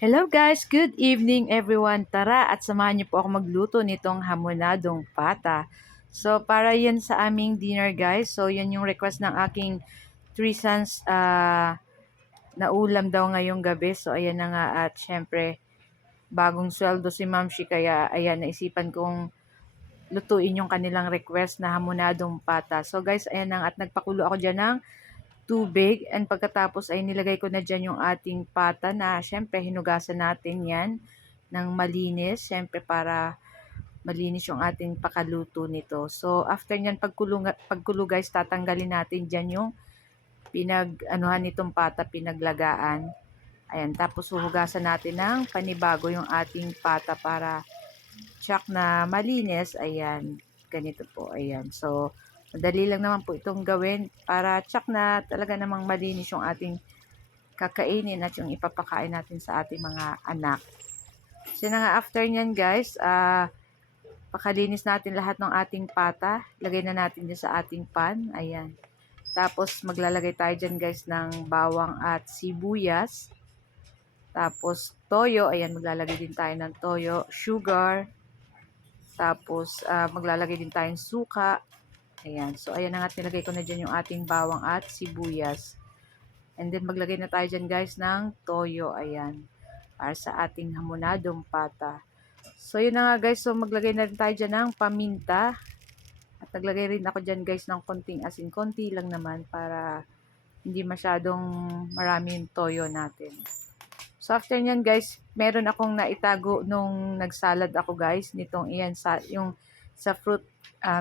Hello guys, good evening everyone. Tara at samahan niyo po ako magluto nitong hamonadong pata. So para yan sa aming dinner guys. So yan yung request ng aking three sons na ulam daw ngayong gabi. So ayan na nga at syempre bagong sweldo si Mamshi kaya ayan naisipan kong lutuin yung kanilang request na hamonadong pata. So guys, ayan na nga at nagpakulo ako dyan ng tubig and pagkatapos ay nilagay ko na dyan yung ating pata na syempre hinugasan natin yan ng malinis syempre para malinis yung ating pakaluto nito. So after nyan pagkulo guys tatanggalin natin dyan yung pinag-anuhan nitong pata, pinaglagaan. Ayan, tapos huhugasan natin ng panibago yung ating pata para tsak na malinis. Ayan, ganito po. Ayan, so madali lang naman po itong gawin para tsak na talaga namang malinis yung ating kakainin at yung ipapakain natin sa ating mga anak. So na nga after nyan guys, pakalinis natin lahat ng ating pata. Lagay na natin dyan sa ating pan. Ayan. Tapos maglalagay tayo dyan guys ng bawang at sibuyas. Tapos toyo. Ayan, maglalagay din tayo ng toyo. Sugar. Tapos maglalagay din tayong suka. Ayan. So ayan na nga, nilagay ko na dyan yung ating bawang at sibuyas. And then maglagay na tayo dyan guys ng toyo. Ayan. Para sa ating hamonadong pata. So yun na nga guys. So maglagay na rin tayo dyan ng paminta. At naglagay rin ako dyan guys ng konting asin. Konti lang naman para hindi masyadong marami yung toyo natin. So after nyan guys, meron akong naitago nung nagsalad ako guys. Nitong iyan yung sa fruit,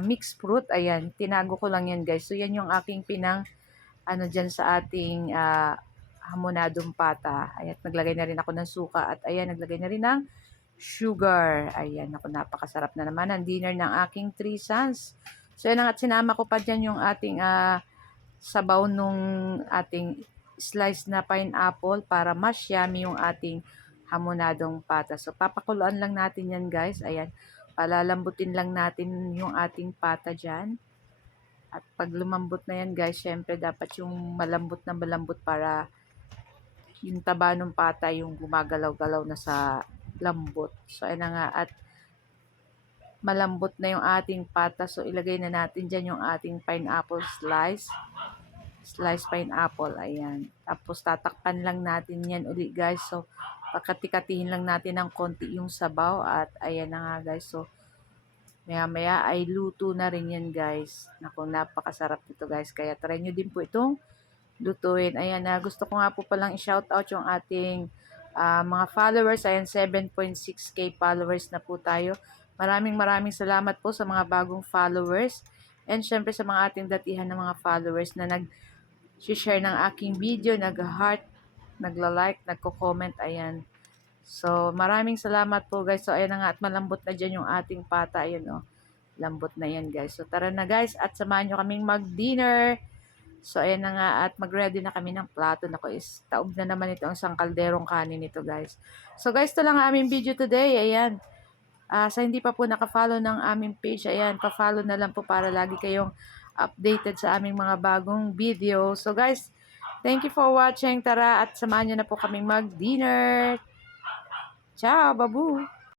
mixed fruit. Ayan, tinago ko lang yan guys. So yan yung aking pinang ano dyan sa ating hamonadong pata. Ayan, naglagay na rin ako ng suka at ayan, naglagay na rin ng sugar. Ayan, ako napakasarap na naman ang dinner ng aking three sons. So yan at sinama ko pa dyan yung ating sabaw nung ating slice na pineapple para mas yummy yung ating hamonadong pata. So papakuluan lang natin yan guys. Ayan, palalambutin lang natin yung ating pata dyan. At pag lumambot na yan guys, syempre dapat yung malambot na malambot para yung taba ng pata yung gumagalaw-galaw na sa lambot. So ayan na nga at malambot na yung ating pata. So ilagay na natin dyan yung ating pineapple slice. Slice pineapple, ayan. Tapos tatakpan lang natin yan uli guys. So pagkatikatihin lang natin ng konti yung sabaw at ayan na nga guys. So maya-maya ay luto na rin yan guys. Naku, napakasarap nito guys. Kaya try nyo din po itong lutuin. Ayan na, gusto ko nga po palang i-shoutout yung ating mga followers. Ayan, 7.6k followers na po tayo. Maraming salamat po sa mga bagong followers. And syempre sa mga ating datihan ng mga followers na nag-share ng aking video, nag-heart, nagla-like, nagko-comment. Ayan. So, maraming salamat po guys. So, ayan na nga at malambot na dyan yung ating pata. Ayan o. Lambot na yan guys. So, tara na guys at samahan nyo kaming mag-dinner. So, ayan na nga at mag-ready na kami ng plato. Naku, is taob na naman ito ang isang kalderong kanin nito guys. So, guys, ito lang ang aming video today. Ayan. Sa hindi pa po nakafollow ng aming page, ayan, pa-follow na lang po para lagi kayong updated sa aming mga bagong video. So, guys, thank you for watching. Tara at samahan nyo na po kaming mag-dinner. Ciao, babu!